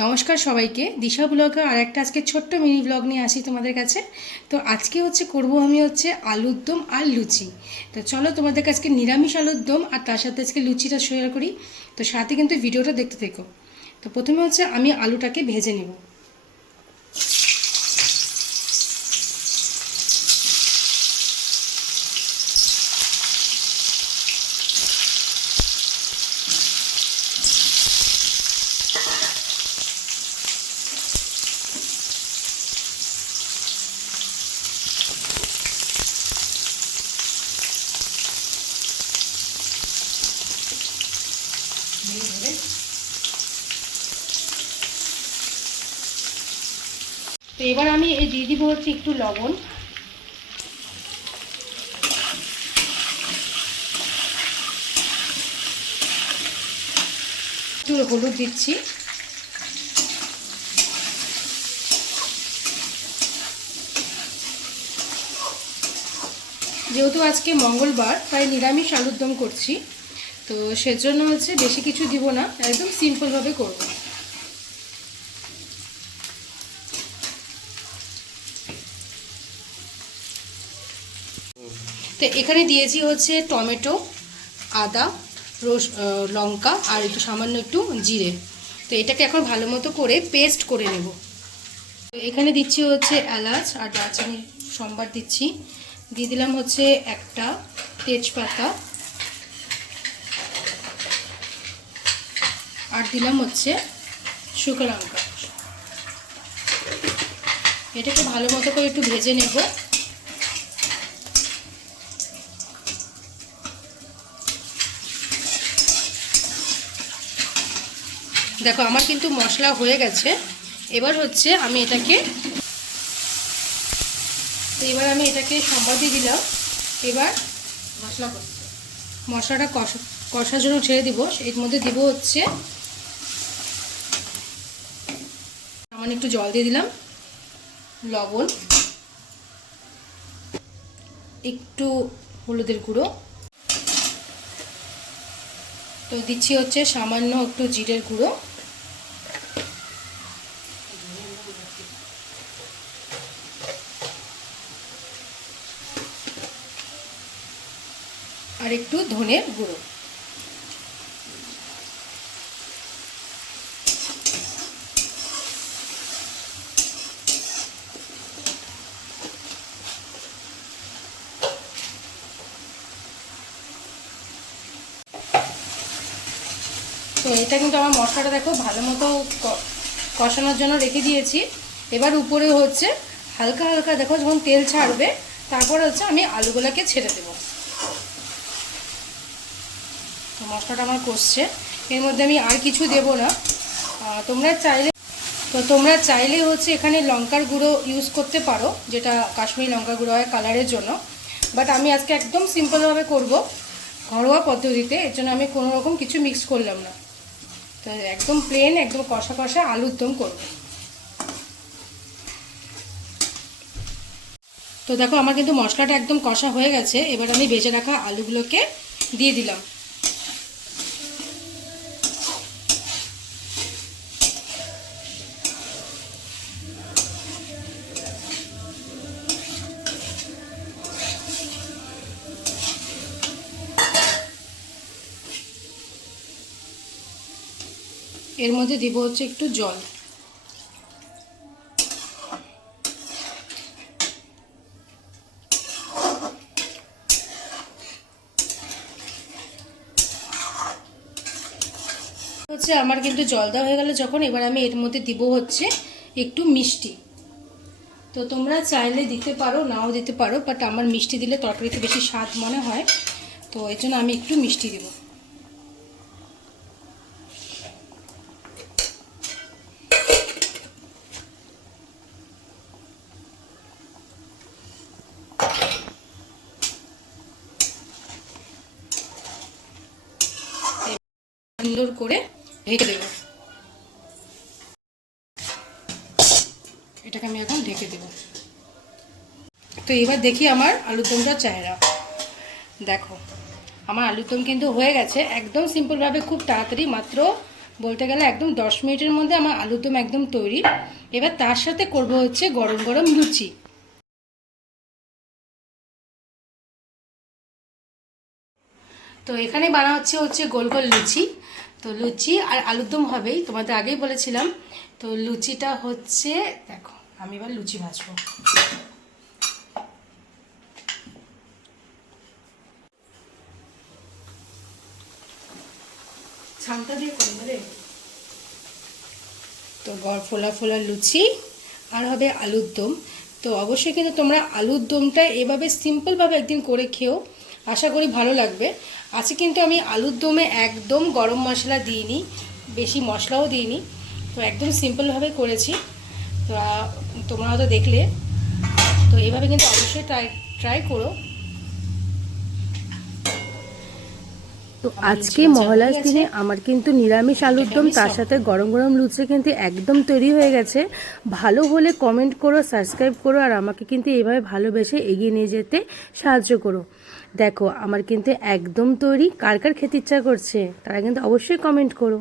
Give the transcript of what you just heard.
নমস্কার সবাইকে। দিশা ব্লগে আর একটা আজকে ছোট্ট মিনি ব্লগ নিয়ে আসি তোমাদের কাছে। তো আজকে হচ্ছে করব আমি হচ্ছে আলুর দম আর লুচি। তো চলো তোমাদের কাছে নিরামিষ আলুর দম আর তার সাথে আজকে লুচিটা শেয়ার করি। তো সাথে কিন্তু ভিডিওটা দেখতে থেকো। তো প্রথমে হচ্ছে আমি আলুটাকে ভেজে নেব। তো এবার আমি এই দিয়ে দিব হচ্ছে একটু লবণ। একটু হলুদ দিচ্ছি। যেহেতু আজকে মঙ্গলবার, তাই নিরামিষ আলুর দম করছি। তো সেজন্য হচ্ছে বেশি কিছু দিব না, একদম সিম্পলভাবে করব। তো এখানে দিয়েছি হচ্ছে টমেটো, আদা, রস লঙ্কা, আর একটু সামান্য একটু জিরে। তো এটাকে এখন ভালো মতো করে পেস্ট করে নেব। তো এখানে দিচ্ছি হচ্ছে এলাচ আর দারচিনি সম্বার দিচ্ছি। দিয়ে দিলাম হচ্ছে একটা তেজপাতা। আর দিলাম হচ্ছে শুকনো লঙ্কা। এটাকে ভালো মতো করে একটু ভেজে নেব। দেখো আমার কিন্তু মশলা হয়ে গেছে। এবার হচ্ছে আমি এটাকে তো এবার আমি এটাকে সম্বাদ দিয়ে দিলাম। এবার মশলা মশলাটা কষা কষার জন্য ছেড়ে দিব। এর মধ্যে দিব হচ্ছে সামান্য একটু জল দিয়ে দিলাম। লবণ। একটু হলুদের গুঁড়ো। তো দিচ্ছি হচ্ছে সামান্য একটু জিরের গুঁড়ো। আর একটু ধনের গুঁড়ো। তো এটা কিন্তু আমার মশলাটা দেখো ভালো মতো কষানোর জন্য রেখে দিয়েছি। এবার উপরে হচ্ছে হালকা হালকা দেখো যখন তেল ছাড়বে, তারপর হচ্ছে আমি আলুগুলোকে ছেড়ে দেব তো মশলাটা আমার কষছে। এর মধ্যে আমি আর কিছু দেব না। তোমরা চাইলে, তো তোমরা চাইলে হচ্ছে এখানে লঙ্কার গুঁড়ো ইউজ করতে পারো, যেটা কাশ্মীরি লঙ্কার গুঁড়ো হয় কালারের জন্য। বাট আমি আজকে একদম সিম্পলভাবে করব, ঘরোয়া পদ্ধতিতে। এর জন্য আমি কোনো রকম কিছু মিক্স করলাম না। তো একদম প্লেন একদম কষা কষা আলুর দম করব। তো দেখো, আমার কিন্তু মশলাটা একদম কষা হয়ে গেছে। এবার আমি ভেজে রাখা আলুগুলোকে দিয়ে দিলাম। এর মধ্যে দিব হচ্ছে একটু জল। হচ্ছে আমার কিন্তু জল দেওয়া হয়ে গেল যখন, এবার আমি এর মধ্যে দিব হচ্ছে একটু মিষ্টি। তো তোমরা চাইলে দিতে পারো, নাও দিতে পারো বাট আমার মিষ্টি দিলে তরকারিতে বেশি স্বাদ মনে হয়, তো এর জন্য আমি একটু মিষ্টি দেবো। সুন্দর করে ঢেকে দেব। এটাকে আমি এখন ঢেকে দেব। তো এবার দেখি আমার আলুর দমটা চেহারা দেখো, আমার আলুর দম কিন্তু হয়ে গেছে একদম সিম্পলভাবে খুব তাড়াতাড়ি, মাত্র বলতে গেলে একদম দশ মিনিটের মধ্যে আমার আলুর দম একদম তৈরি। এবার তার সাথে করব হচ্ছে গরম গরম লুচি। তো এখানে বানা হচ্ছে হচ্ছে গোল গোল লুচি। তো লুচি আর আলুর দম হবেই, তোমাদের আগেই বলেছিলাম। তো লুচিটা হচ্ছে, দেখো, আমি এবার লুচি ভাজবো। তো গড় ফোলা ফোলা লুচি আর হবে আলুর দম। তো অবশ্যই কিন্তু তোমরা আলুর দমটা এভাবে সিম্পলভাবে একদিন করে খেও। আশা করি ভালো লাগবে। আজকে কিন্তু আমি আলুর দমে একদম গরম মশলা দিইনি, বেশি মশলাও দিইনি। তো একদম সিম্পলভাবে করেছি। তো তোমরা হয়তো দেখলে। তো এভাবে কিন্তু অবশ্যই ট্রাই ট্রাই করো। তো আজকে মহালয়ার দিনে আমার কিন্তু নিরামিষ আলুর দম, তার সাথে গরম গরম লুচি কিন্তু একদম তৈরি হয়ে গেছে। ভালো হলে কমেন্ট করো সাবস্ক্রাইব করো, আর আমাকে কিন্তু এভাবে ভালোবেসে এগিয়ে নিয়ে যেতে সাহায্য করো। দেখো, আমার কিন্তু একদম তৈরি। কার কার খেতে ইচ্ছা করছে, তারা কিন্তু অবশ্যই কমেন্ট করো।